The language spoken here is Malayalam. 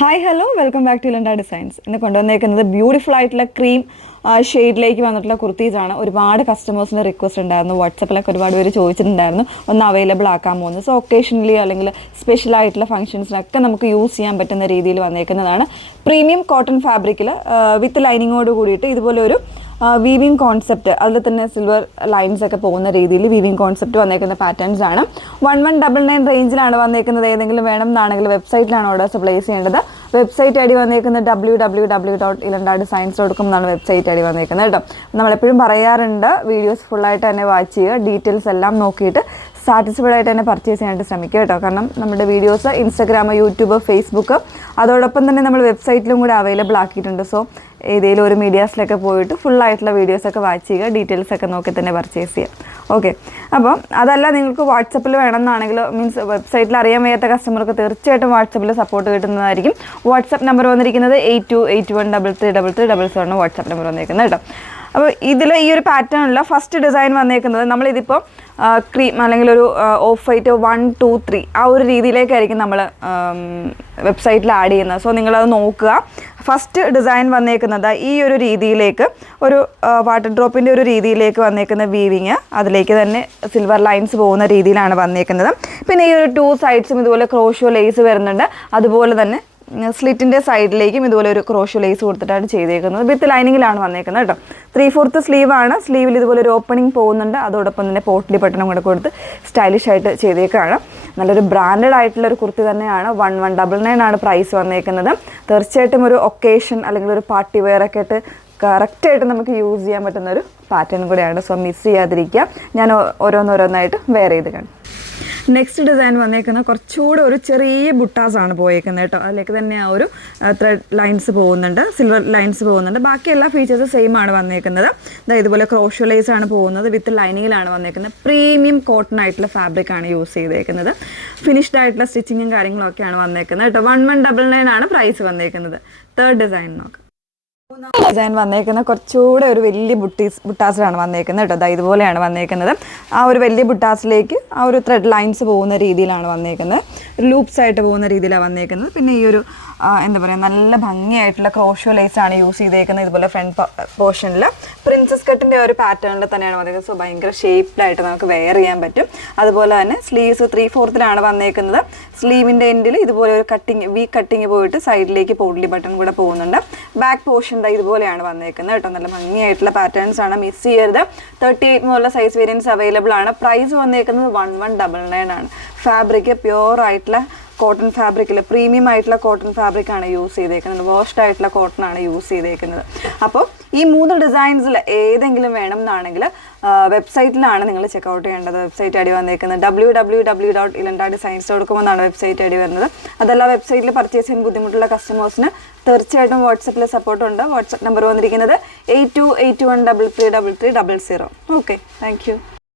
Hi hello welcome back to Elanda designs. ഇന്ന് കൊണ്ടുവന്നേക്കുന്നത് ബ്യൂട്ടിഫുൾ ആയിട്ടുള്ള ക്രീം ഷെയ്ഡിലേക്ക് വന്നിട്ടുള്ള കുർത്തീസാണ്. ഒരുപാട് കസ്റ്റമേഴ്സിൻ്റെ റിക്വസ്റ്റ് ഉണ്ടായിരുന്നു. വാട്സപ്പിലൊക്കെ ഒരുപാട് പേര് ചോദിച്ചിട്ടുണ്ടായിരുന്നു ഒന്ന് അവൈലബിൾ ആക്കാൻ പോകുന്നത്. സോ ഒക്കേഷനലി അല്ലെങ്കിൽ സ്പെഷ്യൽ ആയിട്ടുള്ള ഫംഗ്ഷൻസിനൊക്കെ നമുക്ക് യൂസ് ചെയ്യാൻ പറ്റുന്ന രീതിയിൽ വന്നേക്കുന്നതാണ്. പ്രീമിയം കോട്ടൺ ഫാബ്രിക്കിൽ വിത്ത് ലൈനിങ്ങോട് കൂടിയിട്ട് ഇതുപോലെ ഒരു വീവിങ് കോൺസെപ്റ്റ്, അതിൽ തന്നെ സിൽവർ ലൈൻസ് ഒക്കെ പോകുന്ന രീതിയിൽ വീവിങ് കോൺസെപ്റ്റ് വന്നേക്കുന്ന പാറ്റേൺസ് ആണ്. 1199 റേഞ്ചിലാണ് വന്നേക്കുന്നത്. ഏതെങ്കിലും വേണം എന്നാണെങ്കിൽ വെബ്സൈറ്റിലാണ് ഓർഡേഴ്സ് പ്ലേസ് ചെയ്യേണ്ടത്. വെബ്സൈറ്റ് ഐ ഡി വന്നേക്കുന്നത് www.ilandadesigns.com എന്നാണ് വെബ്സൈറ്റ് ഐ ഡി വന്നേക്കുന്നത് കേട്ടോ. നമ്മളെപ്പോഴും പറയാറുണ്ട്, വീഡിയോസ് ഫുള്ളായിട്ട് തന്നെ വാച്ച് ചെയ്യുക, ഡീറ്റെയിൽസ് എല്ലാം നോക്കിയിട്ട് സാറ്റിസ്ഫൈഡ് ആയിട്ട് തന്നെ പർച്ചേസ് ചെയ്യാനായിട്ട് ശ്രമിക്കുക കേട്ടോ. കാരണം നമ്മുടെ വീഡിയോസ് ഇൻസ്റ്റാഗ്രാം, യൂട്യൂബ്, ഫേസ്ബുക്ക്, അതോടൊപ്പം തന്നെ നമ്മൾ വെബ്സൈറ്റിലും കൂടെ അവൈലബിൾ ആക്കിയിട്ടുണ്ട്. സോ ഏതെങ്കിലും ഒരു മീഡിയാസിലൊക്കെ പോയിട്ട് ഫുള്ളായിട്ടുള്ള വീഡിയോസൊക്കെ വാച്ച് ചെയ്യുക, ഡീറ്റെയിൽസൊക്കെ നോക്കി തന്നെ പർച്ചേസ് ചെയ്യാം. ഓക്കെ, അപ്പം അതല്ല നിങ്ങൾക്ക് വാട്സപ്പിൽ വേണമെന്നാണെങ്കിൽ, മീൻസ് വെബ്സൈറ്റിൽ അറിയാൻ വയ്യാത്ത കസ്റ്റമർക്ക് തീർച്ചയായിട്ടും വാട്സപ്പിൽ സപ്പോർട്ട് കിട്ടുന്നതായിരിക്കും. വാട്സപ്പ് നമ്പർ വന്നിരിക്കുന്നത് 8281333377 വാട്സപ്പ് നമ്പർ വന്നിരിക്കുന്നത് കേട്ടോ. അപ്പോൾ ഇതിൽ ഈ ഒരു പാറ്റേണിൽ ഫസ്റ്റ് ഡിസൈൻ വന്നേക്കുന്നത് നമ്മളിതിപ്പോൾ ക്രീം അല്ലെങ്കിൽ ഒരു ഓഫ് വൈറ്റ് 1, 2, 3 ആ ഒരു രീതിയിലേക്കായിരിക്കും നമ്മൾ വെബ്സൈറ്റിൽ ആഡ് ചെയ്യുന്നത്. സോ നിങ്ങളത് നോക്കുക. ഫസ്റ്റ് ഡിസൈൻ വന്നേക്കുന്നത് ഈ ഒരു രീതിയിലേക്ക്, ഒരു വാട്ടർ ഡ്രോപ്പിൻ്റെ ഒരു രീതിയിലേക്ക് വന്നേക്കുന്ന വീവിങ്, അതിലേക്ക് തന്നെ സിൽവർ ലൈൻസ് പോകുന്ന രീതിയിലാണ് വന്നേക്കുന്നത്. പിന്നെ ഈ ഒരു 2 സൈഡ്സും ഇതുപോലെ ക്രോഷോ ലേസ് വരുന്നുണ്ട്. അതുപോലെ തന്നെ സ്ലിറ്റിൻ്റെ സൈഡിലേക്കും ഇതുപോലെ ഒരു ക്രോഷോ ലേസ് കൊടുത്തിട്ടാണ് ചെയ്തേക്കുന്നത്. വിത്ത് ലൈനിങ്ങിലാണ് വന്നേക്കുന്നത് കേട്ടോ. 3/4 സ്ലീവാണ്. സ്ലീവിൽ ഇതുപോലെ ഒരു ഓപ്പണിംഗ് പോകുന്നുണ്ട്. അതോടൊപ്പം തന്നെ പോട്ട്ലി ബട്ടണും കൂടെ കൊടുത്ത് സ്റ്റൈലിഷ് ആയിട്ട് ചെയ്തേക്കാണ്. നല്ലൊരു ബ്രാൻഡഡ് ആയിട്ടുള്ളൊരു കുർത്തി തന്നെയാണ്. 1199 ആണ് പ്രൈസ് വന്നേക്കുന്നത്. തീർച്ചയായിട്ടും ഒരു ഒക്കേഷൻ അല്ലെങ്കിൽ ഒരു പാർട്ടി വെയർ ഒക്കെ ആയിട്ട് കറക്റ്റായിട്ട് നമുക്ക് യൂസ് ചെയ്യാൻ പറ്റുന്ന ഒരു പാറ്റേൺ കൂടെയാണ്. സോ മിസ് ചെയ്യാതിരിക്കുക. ഞാൻ ഓരോന്നോരോന്നായിട്ട് വെയർ ചെയ്ത് കാണും. നെക്സ്റ്റ് ഡിസൈൻ വന്നേക്കുന്നത് കുറച്ചുകൂടെ ഒരു ചെറിയ ബുട്ടാസാണ് പോയേക്കുന്നത് കേട്ടോ. അതിലേക്ക് തന്നെ ആ ഒരു ത്രെഡ് ലൈൻസ് പോകുന്നുണ്ട്, സിൽവർ ലൈൻസ് പോകുന്നുണ്ട്. ബാക്കി എല്ലാ ഫീച്ചേഴ്സും സെയിം ആണ് വന്നേക്കുന്നത്. ഇതുപോലെ ക്രോഷോ ലേസ് ആണ് പോകുന്നത്. വിത്ത് ലൈനിങ്ങിലാണ് വന്നേക്കുന്നത്. പ്രീമിയം കോട്ടൺ ആയിട്ടുള്ള ഫാബ്രിക് ആണ് യൂസ് ചെയ്തേക്കുന്നത്. ഫിനിഷ്ഡ് ആയിട്ടുള്ള സ്റ്റിച്ചിങ്ങും കാര്യങ്ങളൊക്കെയാണ് വന്നേക്കുന്നത് കേട്ടോ. 1199 ആണ് പ്രൈസ് വന്നേക്കുന്നത്. തേർഡ് ഡിസൈൻ നോക്കാം. ഡിസൈൻ വന്നേക്കുന്നത് കുറച്ചുകൂടെ ഒരു വലിയ ബുട്ടാസിലാണ് വന്നേക്കുന്നത് കേട്ടോ. ഇതുപോലെയാണ് വന്നേക്കുന്നത്. ആ ഒരു വലിയ ബുട്ടാസിലേക്ക് ആ ഒരു ത്രെഡ് ലൈൻസ് പോകുന്ന രീതിയിലാണ് വന്നേക്കുന്നത്. ലൂപ്സ് ആയിട്ട് പോകുന്ന രീതിയിലാണ് വന്നേക്കുന്നത്. പിന്നെ ഈ ഒരു എന്താ പറയുക, നല്ല ഭംഗിയായിട്ടുള്ള ക്രോഷോ ലേസാണ് യൂസ് ചെയ്തേക്കുന്നത്. ഇതുപോലെ ഫ്രണ്ട് പോർഷനിൽ പ്രിൻസസ് കട്ടിൻ്റെ ഒരു പാറ്റേണിൽ തന്നെയാണ് വന്നേക്കുന്നത്. സോ ഭയങ്കര ഷേപ്ഡായിട്ട് നമുക്ക് വെയർ ചെയ്യാൻ പറ്റും. അതുപോലെ തന്നെ സ്ലീവ്സ് 3/4 വന്നേക്കുന്നത്. സ്ലീവിൻ്റെ എൻഡിൽ ഇതുപോലെ ഒരു കട്ടിങ് പോയിട്ട് സൈഡിലേക്ക് പോട്ട്ലി ബട്ടൺ കൂടെ പോകുന്നുണ്ട്. ബാക്ക് പോർഷൻ ഇതുപോലെയാണ് വന്നേക്കുന്നത് കേട്ടോ. നല്ല ഭംഗിയായിട്ടുള്ള പാറ്റേൺസ് ആണ്, മിസ് ചെയ്യരുത്. 38 മുതലുള്ള സൈസ് വേരിയൻസ് അവൈലബിൾ ആണ്. പ്രൈസ് വന്നേക്കുന്നത് 1199 ആണ്. ഫാബ്രിക് പ്യുവർ ആയിട്ടുള്ള കോട്ടൺ ഫാബ്രിക്കിൽ പ്രീമിയം ആയിട്ടുള്ള കോട്ടൺ ഫാബ്രിക്കാണ് യൂസ് ചെയ്തേക്കുന്നത്. വാഷ്ഡ് ആയിട്ടുള്ള കോട്ടൺ ആണ് യൂസ് ചെയ്തേക്കുന്നത്. അപ്പോൾ ഈ 3 ഡിസൈൻസിൽ ഏതെങ്കിലും വേണം എന്നാണെങ്കിൽ വെബ്സൈറ്റിലാണ് നിങ്ങൾ ചെക്കൗട്ട് ചെയ്യേണ്ടത്. വെബ്സൈറ്റ് ഐ ഡി വന്നേക്കുന്നത് www.ilandadesigns.com എന്നാണ് വെബ്സൈറ്റ് ഐ ഡി വരുന്നത്. അതല്ല വെബ്സൈറ്റിൽ പർച്ചേസ് ചെയ്യാൻ ബുദ്ധിമുട്ടുള്ള കസ്റ്റമേഴ്സിന് തീർച്ചയായിട്ടും വാട്സപ്പിൽ സപ്പോർട്ടുണ്ട്. വാട്സപ്പ് നമ്പർ വന്നിരിക്കുന്നത് 8281333300. Okay, thank you.